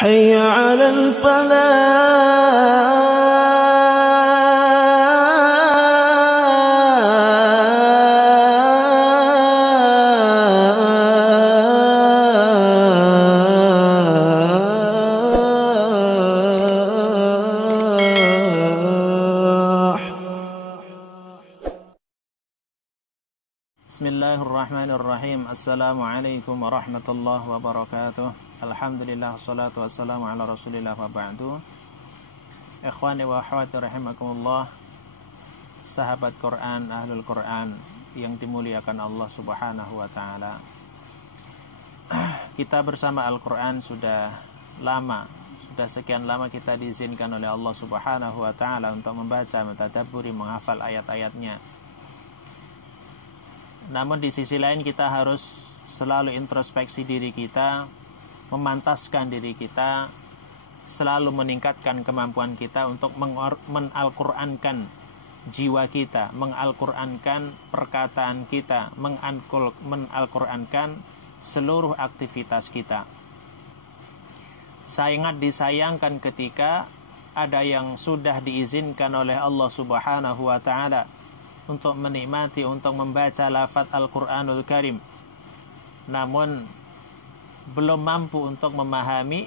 حي على الفلاح. Bismillahirrahmanirrahim. Assalamualaikum warahmatullahi wabarakatuh. Alhamdulillah, salatu wassalamu ala rasulillah wa ba'du. Ikhwani wa akhwati rahimakumullah, sahabat Quran, ahlul Quran yang dimuliakan Allah subhanahu wa ta'ala. Kita bersama Al-Quran sudah lama, sudah sekian lama kita diizinkan oleh Allah subhanahu wa ta'ala untuk membaca, mentadabburi, menghafal ayat-ayatnya. Namun di sisi lain kita harus selalu introspeksi diri kita, memantaskan diri kita, selalu meningkatkan kemampuan kita untuk menal-Qur'ankan jiwa kita, menal-Qur'ankan perkataan kita, menal-Qur'ankan seluruh aktivitas kita. Sangat disayangkan ketika ada yang sudah diizinkan oleh Allah subhanahu wa ta'ala untuk menikmati, untuk membaca lafaz Al-Quranul Karim, namun belum mampu untuk memahami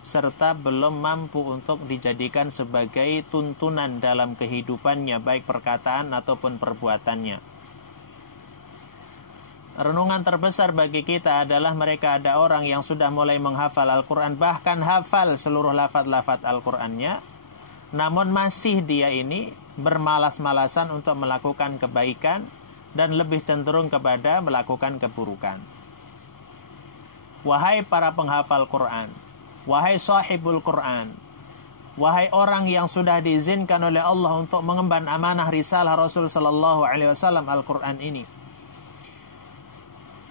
serta belum mampu untuk dijadikan sebagai tuntunan dalam kehidupannya, baik perkataan ataupun perbuatannya. Renungan terbesar bagi kita adalah mereka ada orang yang sudah mulai menghafal Al-Quran, bahkan hafal seluruh lafaz-lafaz Al-Qurannya, namun masih dia ini bermalas-malasan untuk melakukan kebaikan dan lebih cenderung kepada melakukan keburukan. Wahai para penghafal Quran, wahai sahibul Quran, wahai orang yang sudah diizinkan oleh Allah untuk mengemban amanah risalah Rasul sallallahu alaihi wasallam Al-Quran ini,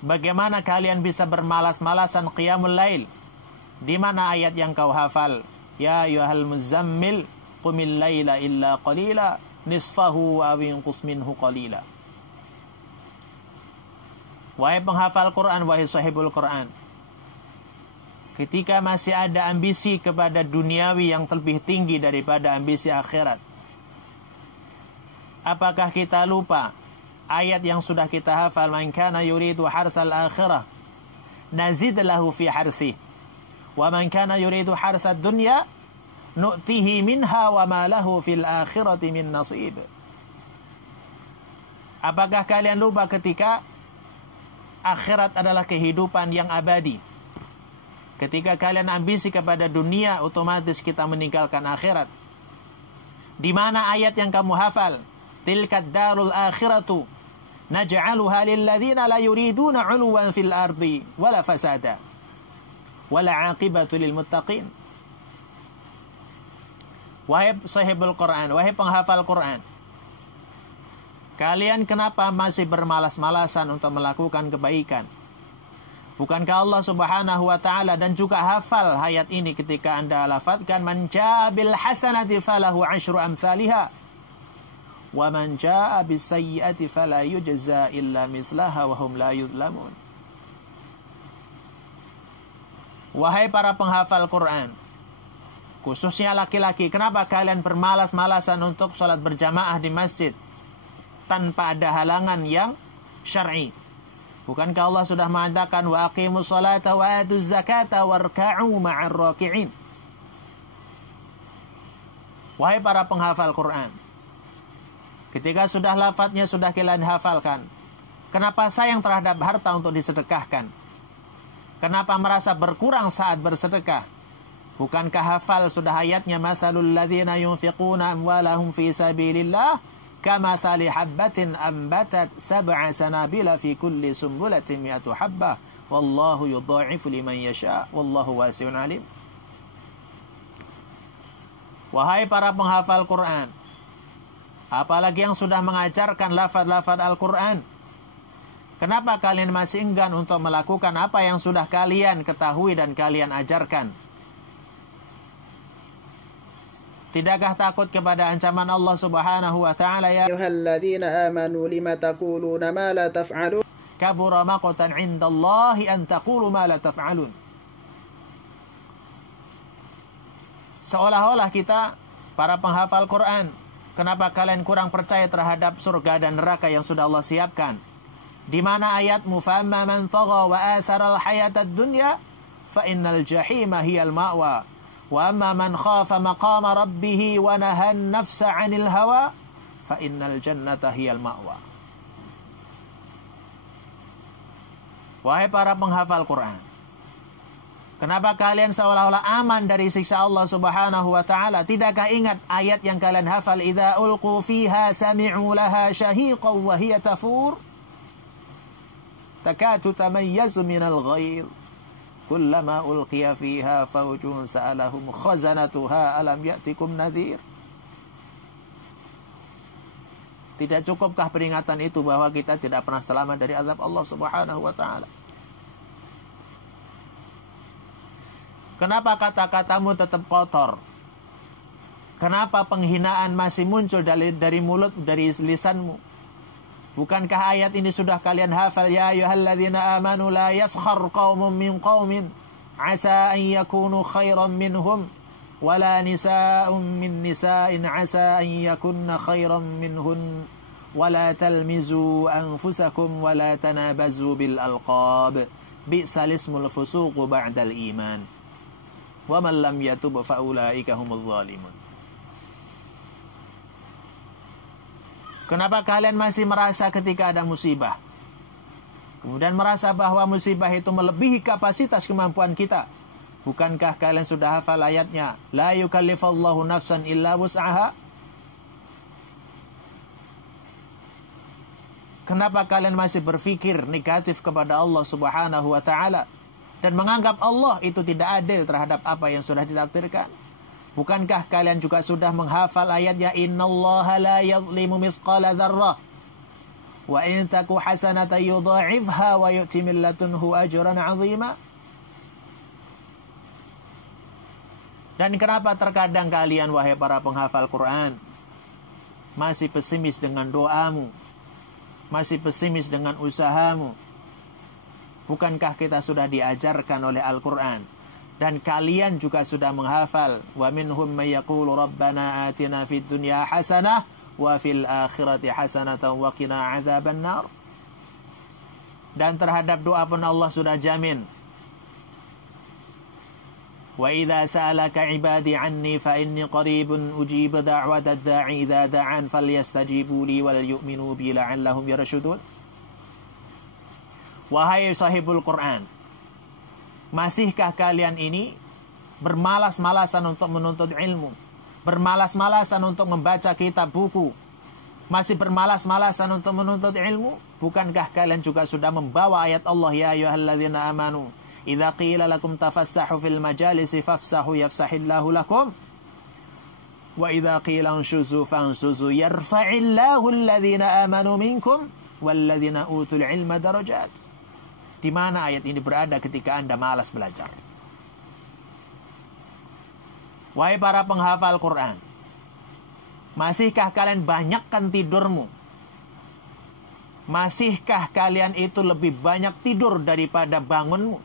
bagaimana kalian bisa bermalas-malasan qiyamul lail? Di mana ayat yang kau hafal? Ya ayyuhal muzammil qumil laila illa qalila nisfahu aw inqus minhu qalila. Wahai penghafal Quran, wahai sahibul Quran, ketika masih ada ambisi kepada duniawi yang lebih tinggi daripada ambisi akhirat, apakah kita lupa ayat yang sudah kita hafal? Man kana yuridu harsal akhirah nazid lahu fi harsih, wa man kana yuridu harsad dunya nu'tihi minha wa ma lahu fil akhirati min nasib. Apakah kalian lupa ketika akhirat adalah kehidupan yang abadi? Ketika kalian ambisi kepada dunia, otomatis kita meninggalkan akhirat. Di mana ayat yang kamu hafal? Tilkad darul akhiratu naj'aluha lil ladzina la yuriduna 'uluwan fil ardi wala fasada wala 'aqibatu lil muttaqin. Wahai sahibul Quran, wahai penghafal Quran, kalian kenapa masih bermalas-malasan untuk melakukan kebaikan? Bukankah Allah subhanahu wa ta'ala dan juga hafal ayat ini ketika anda lafadzkan man jaa bil hasanati falahu 'asyru amsalha wa man jaa bis sayyi'ati fala yujza illa mithlaha wa hum la yuzlamun. Wahai para penghafal Quran, khususnya laki-laki, kenapa kalian bermalas-malasan untuk sholat berjamaah di masjid tanpa ada halangan yang syar'i? Bukankah Allah sudah mengatakan wa aqimus salata wa atuz zakata warka'u ma'ar raki'in? Wahai para penghafal Quran, ketika sudah lafadznya sudah kalian hafalkan, kenapa sayang terhadap harta untuk disedekahkan? Kenapa merasa berkurang saat bersedekah? Bukankah hafal sudah ayatnya masalul ladzina yunfiquna amwalahum fi sabilillah kama sali habbatin ambatat sab'a sanabila fi kulli sumbulatin mi'atu habbah wallahu yudha'ifu liman yasha wallahu wasi'un alim. Wahai para penghafal Quran, apalagi yang sudah mengajarkan lafaz-lafaz Al-Quran, kenapa kalian masih enggan untuk melakukan apa yang sudah kalian ketahui dan kalian ajarkan? Tidakkah takut kepada ancaman Allah subhanahu wa ta'ala? Ya ayyuhalladzina amanu lima taquluna ma la taf'alun kabura maqtan 'indallahi an taqulu ma la taf'alun. Seolah-olah kita para penghafal Quran, kenapa kalian kurang percaya terhadap surga dan neraka yang sudah Allah siapkan? Di mana ayatmu, فَأَمَّا مَنْ طَغَى وَآثَرَ الْحَيَاةَ الدُّنْيَا فَإِنَّ الْجَحِيمَ هِيَ الْمَأْوَى وَأَمَّا مَنْ خَافَ مَقَامَ رَبِّهِ وَنَهَى النَّفْسَ عَنِ الْهَوَى فَإِنَّ الْجَنَّةَ هِيَ الْمَأْوَى. Wahai para penghafal Quran, kenapa kalian seolah-olah aman dari siksa Allah Subhanahu wa taala? Tidakkah ingat ayat yang kalian hafal, idza ulqu fiha sami'u laha shahiqan wa hiya tafur takatu tamayyazu minal ghair kullama ulqiya fiha fawjun sa'alahum khazanatuha alam ya'tikum nadhir. Tidak cukupkah peringatan itu bahwa kita tidak pernah selamat dari azab Allah Subhanahu wa taala? Kenapa kata-katamu tetap kotor? Kenapa penghinaan masih muncul dari mulut, dari lisanmu? Bukankah ayat ini sudah kalian hafal? Ya ayyuhalladzina amanu la yaskhar qaumun min qaumin asa an yakunu khairan minhum wala nisa'un min nisa'in asa an yakunna khairan minhun wala talmizu anfusakum wala tanabazu bil alqab bi'sal ismul fusuq ba'dal iman wa man lam yatub fa ulaika humudz zalimun. Kenapa kalian masih merasa ketika ada musibah, kemudian merasa bahwa musibah itu melebihi kapasitas kemampuan kita? Bukankah kalian sudah hafal ayatnya, la yukallifallahu nafsan illa wus'aha? Kenapa kalian masih berpikir negatif kepada Allah Subhanahu wa taala dan menganggap Allah itu tidak adil terhadap apa yang sudah ditakdirkan? Bukankah kalian juga sudah menghafal ayatnya, innallaha la yadhlimu mithqala dzarrah wa in taku hasanatan yudha'ifha wa yu'ti min ladunhu ajran 'azima? Dan kenapa terkadang kalian, wahai para penghafal Quran, masih pesimis dengan doamu, masih pesimis dengan usahamu? Bukankah kita sudah diajarkan oleh Al-Quran, dan kalian juga sudah menghafal, wa minhum may yaqulu rabbana atina fid dunya hasanah wa fil akhirati hasanatan wa qina adzaban nar? Dan terhadap doa pun Allah sudah jamin, wa idza sa'alaka ibadi anni fa inni qaribun ujibu da'watad da'i idza da'an falyastajibu li wal yu'minu bi la'allahum yarshudun. Wahai sahibul Quran, masihkah kalian ini bermalas-malasan untuk menuntut ilmu, bermalas-malasan untuk membaca kitab buku, masih bermalas-malasan untuk menuntut ilmu? Bukankah kalian juga sudah membawa ayat Allah, ya ayyuhalladzina amanu idza qila lakum tafassahu fil majalisi fafsahu yafsahillahu lakum wa idza qila anshuzu fanshuzu yarfa'illahu alladhina amanu minkum walladzina utul ilma darajat. Di mana ayat ini berada ketika Anda malas belajar? Wahai para penghafal Quran, masihkah kalian banyakkan tidurmu? Masihkah kalian itu lebih banyak tidur daripada bangunmu?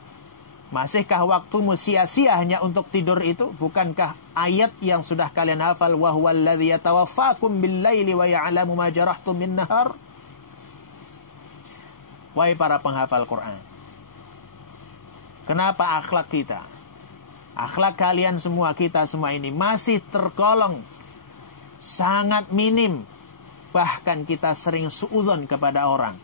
Masihkah waktumu sia-sia hanya untuk tidur itu? Bukankah ayat yang sudah kalian hafal, wa huwallazi yatawaffakum bil-laili wa ya'lamu ma jarahtum bin-nahar? Wahai para penghafal Quran, kenapa akhlak kita, akhlak kalian semua, kita semua ini masih tergolong sangat minim? Bahkan kita sering suudzon kepada orang.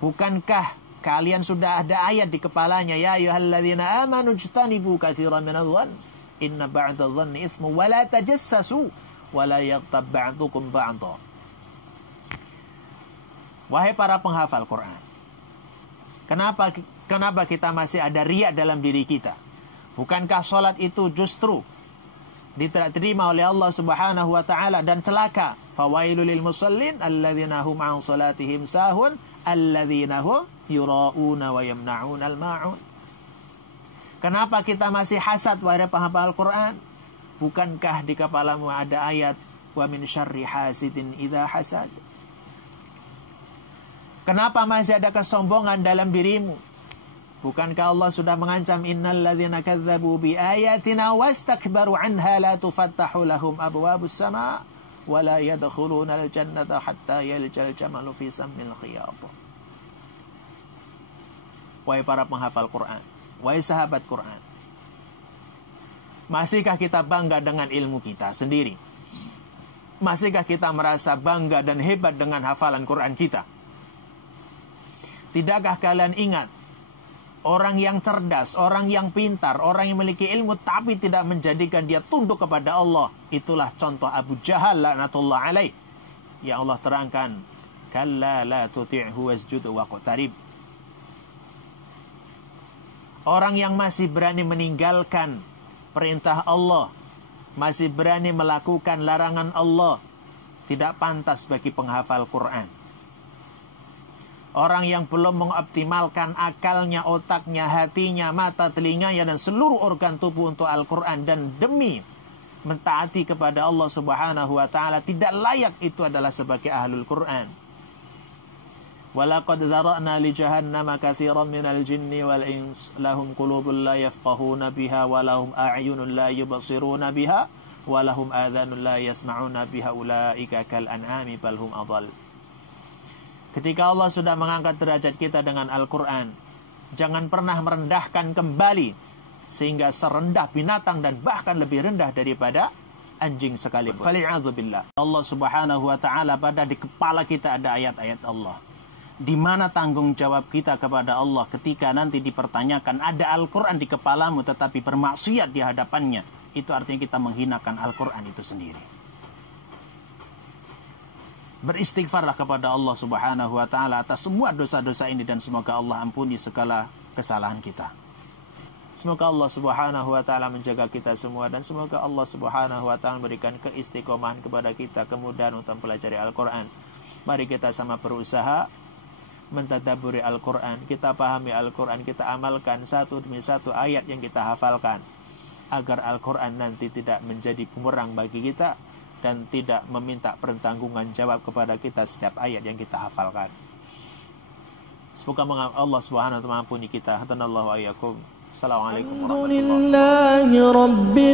Bukankah kalian sudah ada ayat di kepalanya, ya ayyuhalladzina amanu ijtanibu katsiran minadh-dhann inna ba'dadh-dhanni itsmu wa la tajassasu wa la yaghtab ba'dukum ba'dha. Wahai para penghafal Quran, kenapa kita masih ada riya dalam diri kita? Bukankah salat itu justru tidak diterima oleh Allah Subhanahu wa taala dan celaka? Fawailul lil musallin alladzina hum an salatihim sahun alladzina hum yura'una wa yamna'un al-ma'un. Kenapa kita masih hasad, wahai penghafal Quran? Bukankah di kepalamu ada ayat wa min syarri hasidin idza hasad? Kenapa masih ada kesombongan dalam dirimu? Bukankah Allah sudah mengancam innal ladzina kadzdzabu bi ayatina wastakbaru anha la tufattahu lahum abwabus sama wa la yadkhuluna al-jannata hatta yaljal jamalu fi sammil khiyat. Wahai para penghafal Quran, wahai sahabat Quran, masihkah kita bangga dengan ilmu kita sendiri? Masihkah kita merasa bangga dan hebat dengan hafalan Quran kita? Tidakkah kalian ingat orang yang cerdas, orang yang pintar, orang yang memiliki ilmu tapi tidak menjadikan dia tunduk kepada Allah? Itulah contoh Abu Jahal laknatullah alaih. Ya Allah terangkan, kalla la tuti'hu wasjud waqtarib. Orang yang masih berani meninggalkan perintah Allah, masih berani melakukan larangan Allah, tidak pantas bagi penghafal Quran. Orang yang belum mengoptimalkan akalnya, otaknya, hatinya, mata, telinganya, dan seluruh organ tubuh untuk Al-Quran, dan demi mentaati kepada Allah subhanahu wa ta'ala, tidak layak itu adalah sebagai ahlul Quran. Walaqad zara'na li jahannama katsiran minal jinni wal ins lahum qulubun la yafqahuna biha wa lahum a'yunun la yubsiruna biha wa lahum adhanun la yasma'una biha ulaika kal an'ami bal hum adall. Ketika Allah sudah mengangkat derajat kita dengan Al-Quran, jangan pernah merendahkan kembali sehingga serendah binatang dan bahkan lebih rendah daripada anjing sekalipun. Fali'adzubillah. Allah subhanahu wa ta'ala, pada di kepala kita ada ayat-ayat Allah. Di mana tanggung jawab kita kepada Allah ketika nanti dipertanyakan ada Al-Quran di kepalamu tetapi bermaksiat di hadapannya? Itu artinya kita menghinakan Al-Quran itu sendiri. Beristighfarlah kepada Allah subhanahu wa ta'ala atas semua dosa-dosa ini, dan semoga Allah ampuni segala kesalahan kita. Semoga Allah subhanahu wa ta'ala menjaga kita semua, dan semoga Allah subhanahu wa ta'ala memberikan keistiqomahan kepada kita, kemudahan untuk mempelajari Al-Quran. Mari kita sama berusaha mentadabburi Al-Quran, kita pahami Al-Quran, kita amalkan satu demi satu ayat yang kita hafalkan, agar Al-Quran nanti tidak menjadi bumerang bagi kita dan tidak meminta pertanggungan jawab kepada kita setiap ayat yang kita hafalkan. Semoga Allah subhanahu wa ta'ala mengampuni kita. Hadanallahu ayyakum. Assalamualaikum warahmatullahi wabarakatuh.